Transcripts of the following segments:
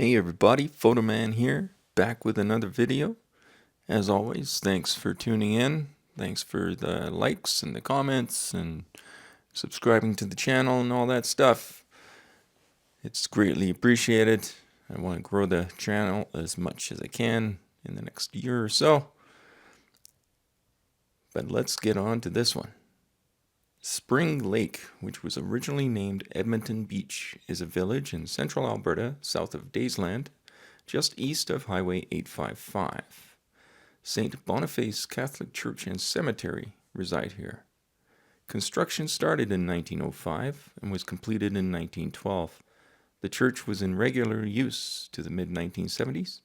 Hey everybody, Photoman here, back with another video. As always, thanks for tuning in. Thanks for the likes and the comments and subscribing to the channel and all that stuff. It's greatly appreciated. I want to grow the channel as much as I can in the next year or so. But let's get on to this one. Spring Lake, which was originally named Edmonton Beach, is a village in central Alberta, south of Daysland, just east of Highway 855. St. Boniface Catholic Church and Cemetery reside here. Construction started in 1905 and was completed in 1912. The church was in regular use to the mid-1970s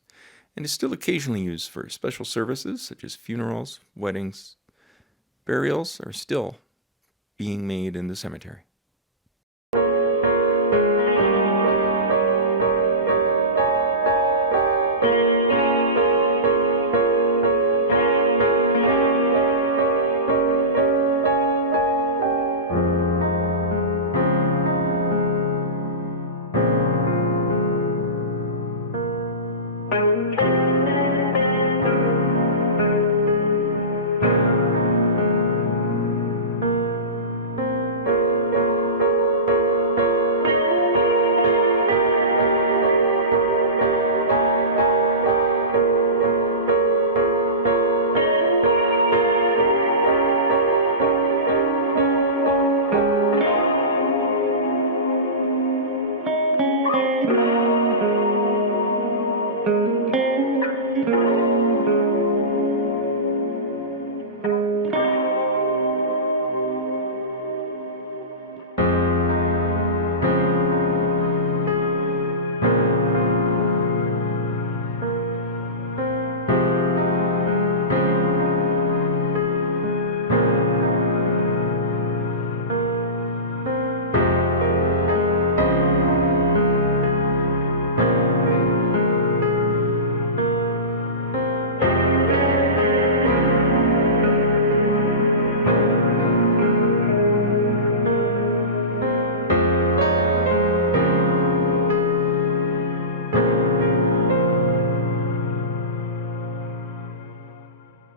and is still occasionally used for special services such as funerals, weddings. Burials are still being made in the cemetery.